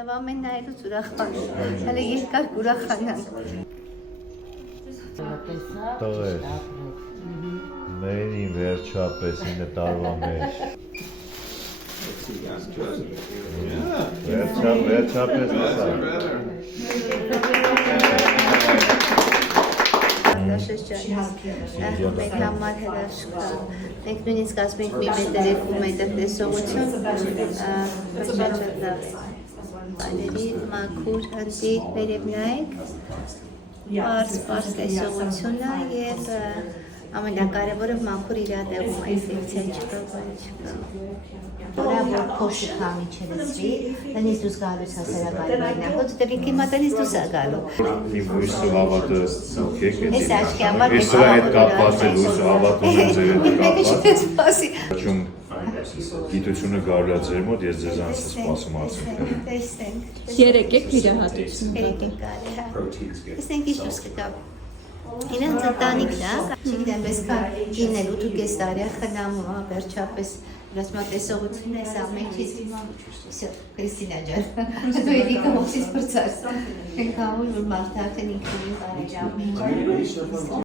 Լավ, ամեն նայելուց ուրախանում, հələ երկար ուրախանանք։ Տղեր, մերին վերջապես 9 տարվա մեջ։ Վերջապես ասա։ Մենք համար հրաշքա, մենք նույնիսկ ասում ենք մի մետրեվում այդեղ տեսողություն, շատ լավ է, այլերի մաքուր հնդիր վերև նայեք, պարս տեսողությունը և ամենակարևորը մաքուր իրատեղում այս ինքցիա չկա, Որը փոշ քամի չլսվի, տնից դուրս գալուց հասարակալու այնախոց դեպի մատանից դուրս է գալու։ Իմ հույսը հավատը ոգեք է Այս աչքի համար Ես սրա հետ կապված է հույսը հավատում եմ ձեր հետ կապված։ Չում գիտությունը գարու է ձեր մոտ, ես ձեզանց սպասում արդյունքները։ տեսնենք, Երեք եք իրահատություն։ երեք ենք կարի, հա, տեսնենք ինչ դուրս կգա։ Ինանց ընտանիքն է, չգիտեմ, ես կար ինել 8.5 տարի խնամում, վերջապես Rasma տեսողությունն է սա մեջից Քրիստինա ջան, դու էլի կողքից բրծած։ Ենք ամուր որ մարդը արդեն ինքնին բարելավ։